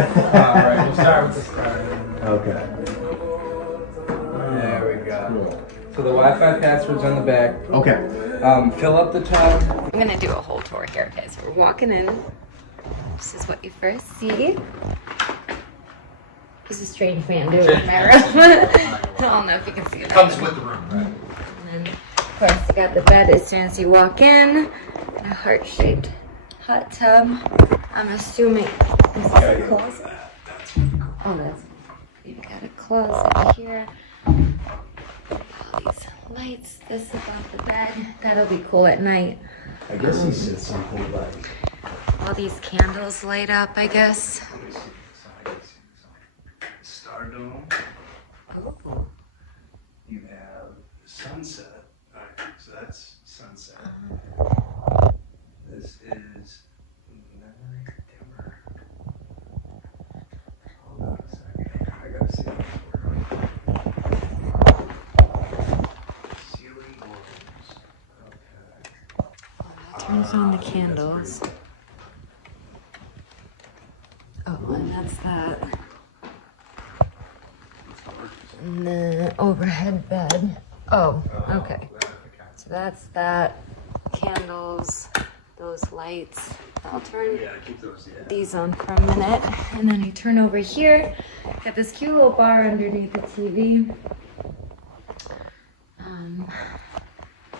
Alright, we'll start with the start. Okay. There we go. Cool. So the Wi-Fi password's on the back. Okay. Fill up the tub. I'm gonna do a whole tour here. Okay, so we're walking in. This is what you first see. This is a strange man doing in my room. I don't know if you can see that. Comes with the room, right? And then, of course, you got the bed as soon as you walk in. And a heart-shaped hot tub. I'm assuming this is a closet. Oh, that's. You got a closet here. All these lights. This is above the bed. That'll be cool at night. I guess he said something like. All these candles light up, I guess. Star dome. Oh. You have sunset. Alright, so that's sunset. This is memory dimmer. Hold on a second. I gotta see how this works. Ceiling globes. Okay. Turns on the candles. Oh, and that's that. And the overhead bed. Oh, okay. So that's that. Candles, those lights. I'll turn these on for a minute. And then you turn over here. Got this cute little bar underneath the TV.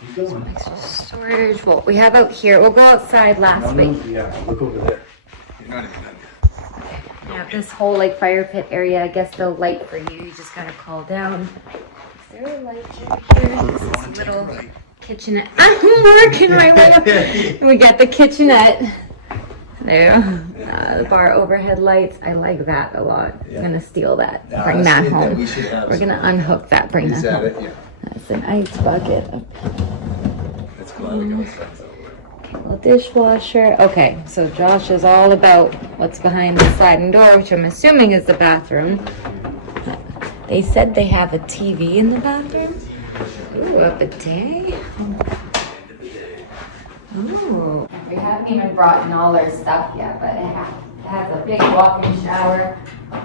Keep going. Extra storage. Well, we have out here. We'll go outside last week. Yeah, look over there. You're not even done yet. Yeah, this whole like fire pit area, I guess they'll light for you. You just gotta call down. Is there a light over here? This is a little kitchenette. I'm working my way up. We got the kitchenette. There. The bar overhead lights. I like that a lot. I'm gonna steal that. Bring that home. We're gonna unhook that. Bring that home. Yeah. That's an ice bucket. That's cool. A dishwasher. Okay, so Josh is all about what's behind the sliding door, which I'm assuming is the bathroom. They said they have a TV in the bathroom. Ooh, a bidet. Ooh. We haven't even brought in all our stuff yet, but it has a big walk-in shower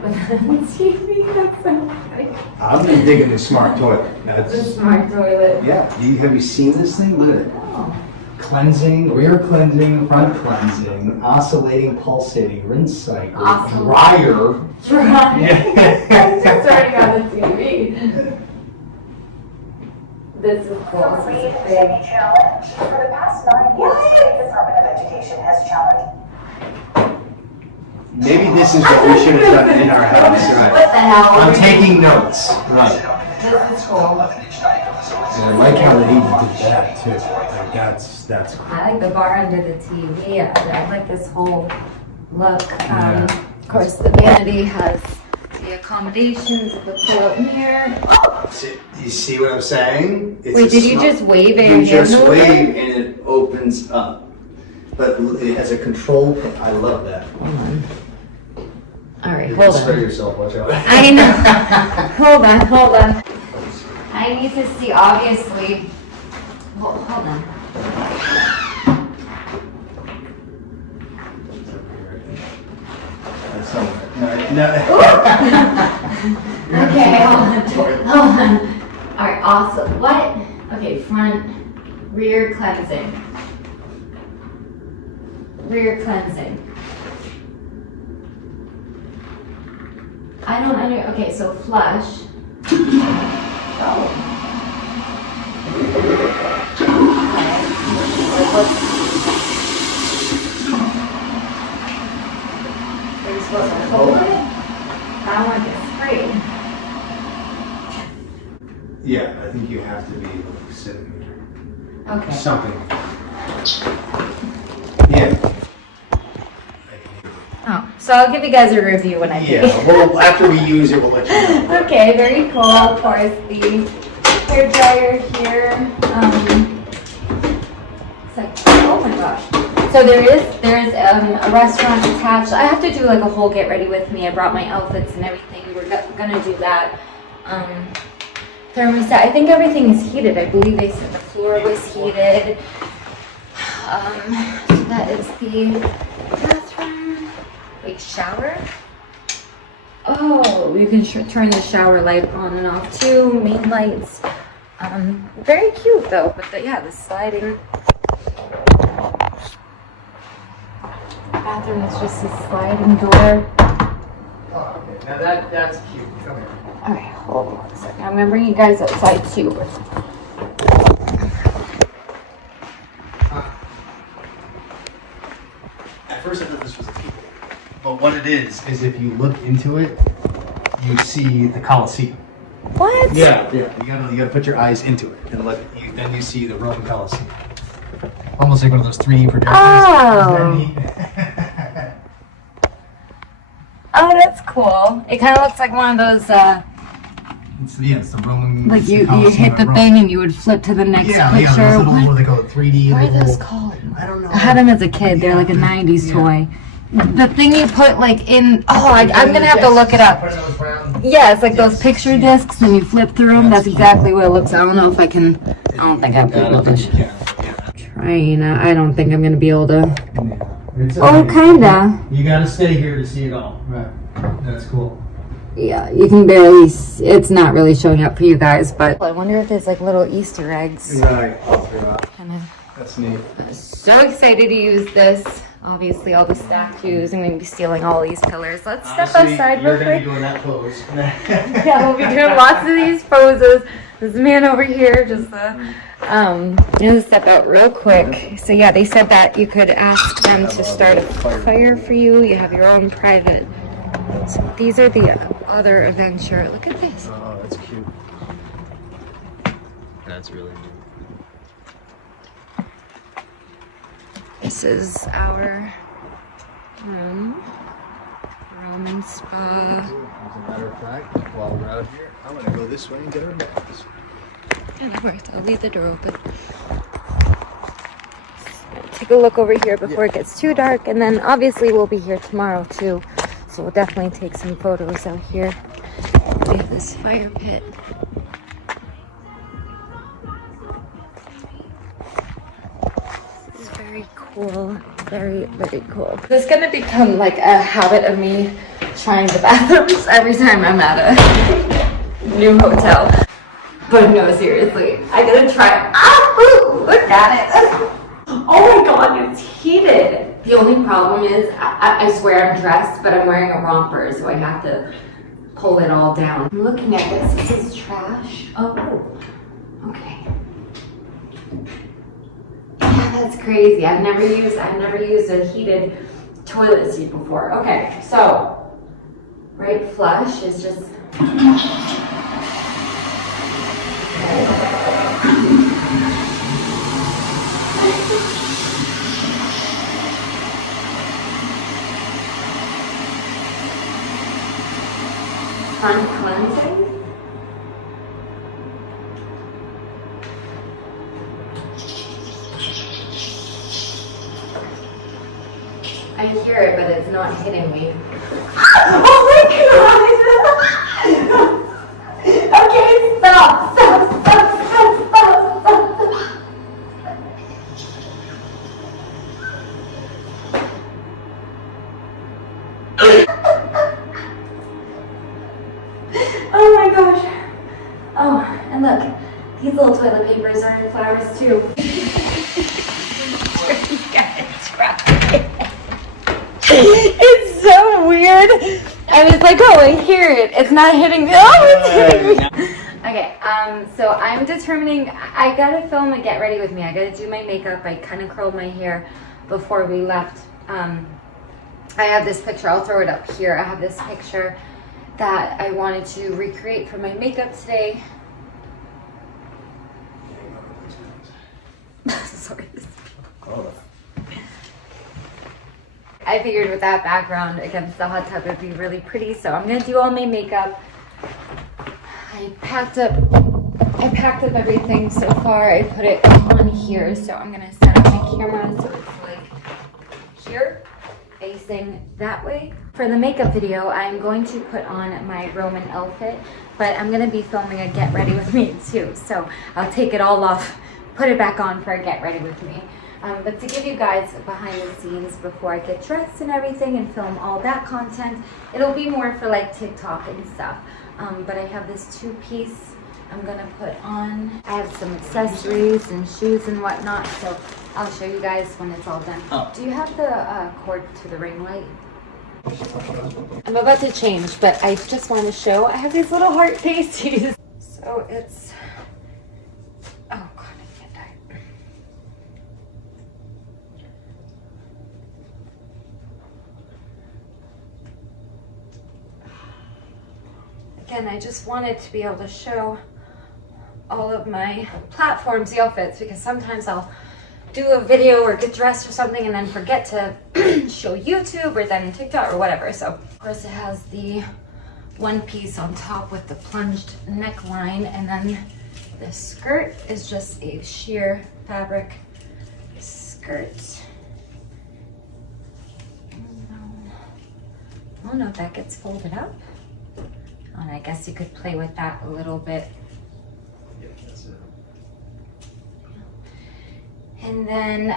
with a TV. That's so funny. I'm digging the smart toilet. The smart toilet. Yeah. Have you seen this thing? Look at it. Oh. Cleansing, rear cleansing, front cleansing, oscillating, pulsating, rinse cycle, Awesome. dryer. Right. Yeah. Just already got the TV. This is cool. The Reed City Challenge. For the past 9 years, the State Department of Education has challenged. Maybe this is what we should have done in our house. Right. What the hell? I'm taking notes. Right. This is cool. And I like how they even did that too. Like that's cool. I like the bar under the TV. I like this whole look. Of course, the vanity has the accommodations of the pull-up mirror. You see what I'm saying? It's Wait, did you just wave it? You just wave and it opens up. But it has a control. I love that. Hold on. All right, You hold can spray on. yourself. Watch out. I know. Hold on. I need to see, obviously. Hold on. That's somewhere. No. Okay, hold on. All right, awesome. What? Okay, front, rear cleansing. Rear cleansing. I don't under. Okay, so flush. Oh. Are you supposed to hold it? I want to get sprayed. Yeah, I think you have to be sitting Okay. something. Yeah. Oh, so I'll give you guys a review when I do. Yeah. Well, after we use it, we'll let you know. Okay, very cool. Of course, the hair dryer here. It's like, oh my gosh. So there's a restaurant attached. I have to do like a whole get ready with me. I brought my outfits and everything. We're gonna do that. Thermostat. I think everything is heated. I believe they said the floor was heated. So that is the bathroom. Big shower. Oh, you can turn the shower light on and off too, main lights. Very cute though, but yeah, the sliding bathroom is just a sliding door. Oh, okay. Now that's cute. Come here. Alright, hold on a second. I'm gonna bring you guys outside too. At first I thought this was a peephole, but what it is if you look into it, you see the Colosseum. What? Yeah. You gotta put your eyes into it and then you see the Roman Colosseum. Almost like one of those 3D projectors. Oh. Isn't that neat? Oh, that's cool. It kind of looks like one of those, it's the Roman. like you Colosseum hit the at Rome. thing and you would flip to the next Yeah, picture. those little, What? what do they call it? 3D. What are little- those called? I don't know. I had them as a kid. They're like a 90s toy. The thing you put like in, I'm gonna have to look it up. Yeah, it's like those picture discs and you flip through them. That's exactly what it looks. I don't know if I can, I don't think I've been able to. Trying, I don't think I'm gonna be able to. Oh, kinda. You gotta stay here to see it all. Right. That's cool. Yeah, you can barely, it's not really showing up for you guys, but. I wonder if there's like little Easter eggs. Right. That's neat. So excited to use this. Obviously, all the statues. I'm going to be stealing all these pillars. Let's step outside real You're gonna quick. be doing that pose. Yeah, we'll be doing lots of these poses. This man over here just, I'm going to step out real quick. So yeah, they said that you could ask them to start a fire for you. You have your own private. So these are the other adventure. Look at this. Oh, that's cute. That's really neat. This is our room. Roman spa. As a matter of fact, while we're out here, I'm gonna go this way and get our bags. Yeah, that works. I'll leave the door open. Take a look over here before it gets too dark, and then obviously we'll be here tomorrow too. So we'll definitely take some photos out here. We have this fire pit. This is very cool. Very, very cool. This is gonna become like a habit of me trying the bathrooms every time I'm at a new hotel. But no, seriously, I gotta try. Ah, look at it. Oh my god, it's heated. The only problem is, I swear I'm dressed, but I'm wearing a romper, so I have to pull it all down. I'm looking at this. This is trash. Oh, okay. Yeah, that's crazy. I've never used a heated toilet seat before. Okay, so right flush is just. Front cleansing. I hear it, but it's not hitting me. Oh my god! Okay, stop. Oh my gosh. Oh, and look, these little toilet papers are in flowers too. It's so weird. I was like, oh, I hear it. It's not hitting me. Oh, it's hitting me. Okay, so I'm determining, I gotta film a get ready with me. I gotta do my makeup. I kind of curled my hair before we left. I have this picture, I'll throw it up here. I have this picture that I wanted to recreate for my makeup today. Sorry. I figured with that background against the hot tub, it'd be really pretty. So I'm gonna do all my makeup. I packed up everything so far. I put it on here. So I'm gonna set up my camera so it's like here, facing that way. For the makeup video, I'm going to put on my Roman outfit, but I'm gonna be filming a get ready with me too. So I'll take it all off, put it back on for a get ready with me. But to give you guys behind the scenes before I get dressed and everything and film all that content, it'll be more for like TikTok and stuff. But I have this two-piece I'm gonna put on. I have some accessories and shoes and whatnot, so I'll show you guys when it's all done. Oh. Do you have the cord to the ring light? I'm about to change, but I just want to show I have these little heart pasties. So it's, oh god, I can't die. Again, I just wanted to be able to show all of my platforms, the outfits, because sometimes I'll do a video or get dressed or something and then forget to show YouTube or then TikTok or whatever. So of course it has the one piece on top with the plunged neckline, and then the skirt is just a sheer fabric skirt. I don't know if that gets folded up. And I guess you could play with that a little bit. Yeah, that's it. And then,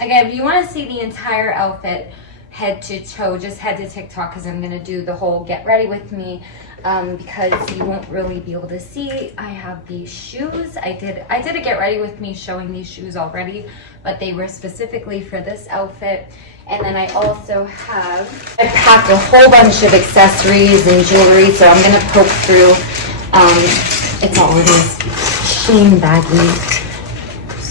again, if you want to see the entire outfit, head to toe, just head to TikTok, because I'm going to do the whole get ready with me, because you won't really be able to see. I have these shoes. I did a get ready with me showing these shoes already, but they were specifically for this outfit. And then I also have, I packed a whole bunch of accessories and jewelry, so I'm going to poke through, it's all in these SHEIN baggies.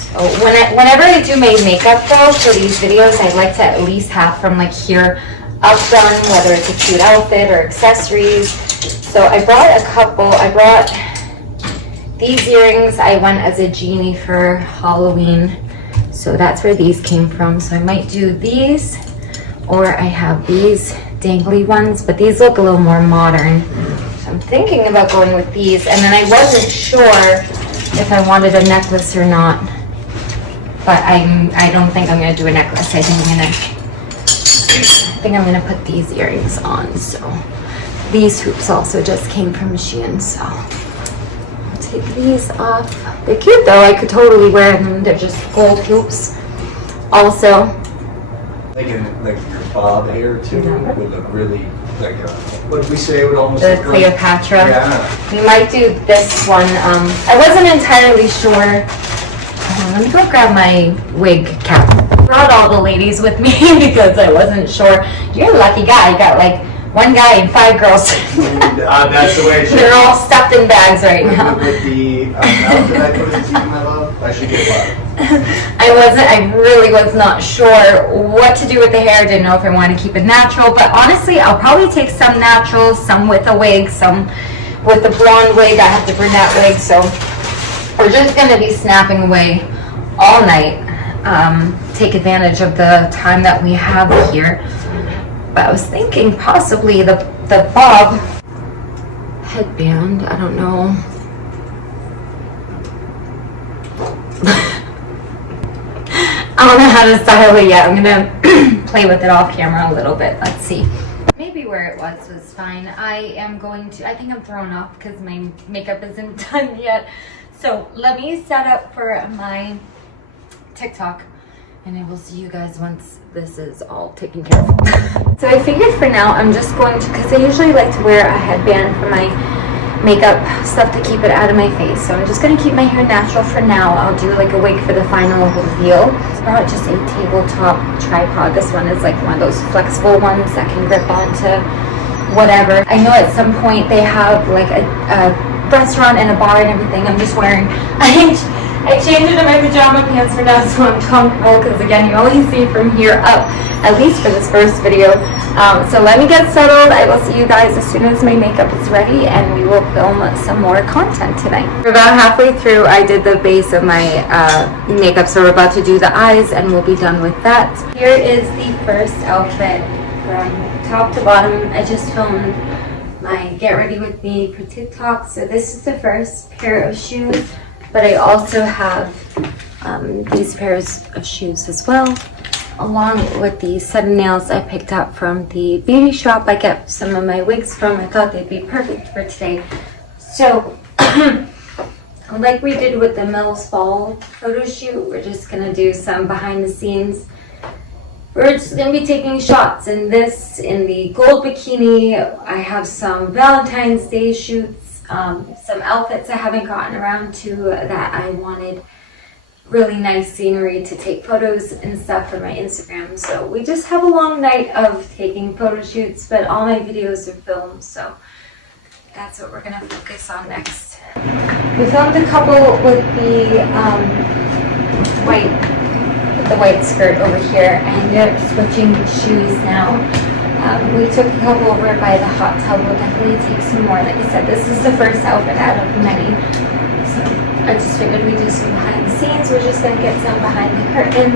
So whenever I do my makeup though for these videos, I like to at least have from like here up done, whether it's a cute outfit or accessories. So I brought a couple. I brought these earrings. I went as a genie for Halloween, so that's where these came from. So I might do these, or I have these dangly ones, but these look a little more modern. So I'm thinking about going with these, and then I wasn't sure if I wanted a necklace or not. But I don't think I'm gonna do a necklace. I think I'm gonna put these earrings on. So these hoops also just came from SHEIN. So I'll take these off. They're cute though. I could totally wear them. They're just gold hoops. Also, Like your bob hair too would look really like what did we say? It would almost the look like Cleopatra. Yeah. We might do this one. I wasn't entirely sure. Let me go grab my wig cap. Brought all the ladies with me because I wasn't sure. You're a lucky guy. You got like one guy and 5 girls. That's the way it should They're be. all stuffed in bags right now. With the outfit I put into my love, I should get one. I really was not sure what to do with the hair. Didn't know if I wanted to keep it natural, but honestly, I'll probably take some natural, some with a wig, some with the blonde wig. I have the brunette wig, so we're just gonna be snapping away all night. Take advantage of the time that we have here. But I was thinking possibly the bob headband. I don't know. I don't know how to style it yet. I'm gonna play with it off camera a little bit. Let's see. Maybe where it was fine. I think I'm thrown off because my makeup isn't done yet. So let me set up for my TikTok, and I will see you guys once this is all taken care of. So I figured for now I'm just going to, because I usually like to wear a headband for my makeup stuff to keep it out of my face. So I'm just going to keep my hair natural for now. I'll do like a wig for the final reveal. I brought just a tabletop tripod. This one is like one of those flexible ones that can grip onto whatever. I know at some point they have like a restaurant and a bar and everything. I'm just wearing, I changed into my pajama pants for now so I'm comfortable, because again, you only see from here up, at least for this first video. So let me get settled. I will see you guys as soon as my makeup is ready, and we will film some more content tonight. We're about halfway through. I did the base of my makeup, so we're about to do the eyes and we'll be done with that. Here is the first outfit from top to bottom. I just filmed my get ready with me for TikTok. So this is the first pair of shoes, but I also have these pairs of shoes as well, along with the set of nails I picked up from the beauty shop I get some of my wigs from. I thought they'd be perfect for today. So like we did with the Mills Fall photo shoot, we're just gonna do some behind the scenes. We're just gonna be taking shots in the gold bikini. I have some Valentine's Day shoots, some outfits I haven't gotten around to that I wanted really nice scenery to take photos and stuff for my Instagram. So we just have a long night of taking photo shoots, but all my videos are filmed, so that's what we're gonna focus on next. We filmed a couple with the white skirt over here. I ended up switching shoes now. We took a couple over by the hot tub. We'll definitely take some more. Like I said, this is the first outfit out of many. So I just figured we'd do some behind the scenes. We're just gonna get some behind the curtain.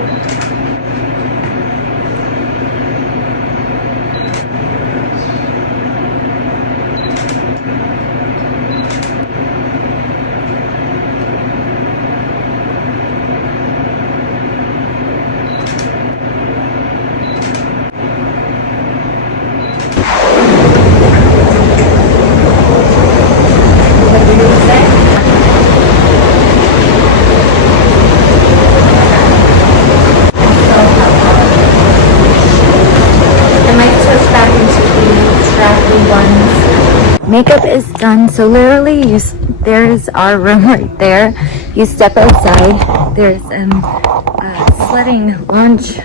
Makeup is done, so literally there's our room right there. You step outside, there's a sledding launch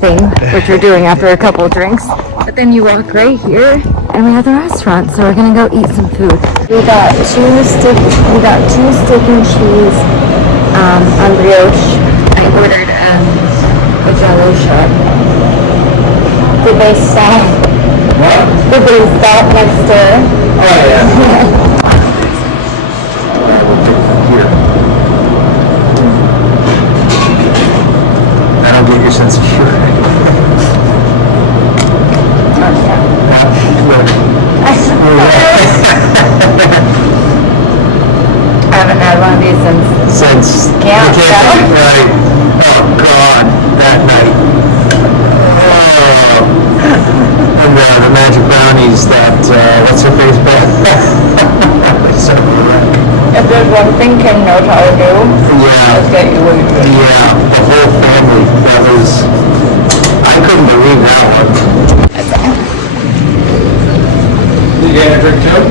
thing, which we're doing after a couple of drinks. But then you walk right here, and we have the restaurant, so we're gonna go eat some food. We got two steak and cheese on brioche. I ordered a jello shot. Did they stop? What? Did they stop next door? Oh yeah. I don't get your sense of humor. I haven't had one of these since camp. Right. Oh God, that night. Oh. And the magic brownies that what's her face back? So, If there's one thing Kim knows how to do, yeah. let's get you one. Yeah, the whole family. That was. I couldn't believe that one. You getting a drink too?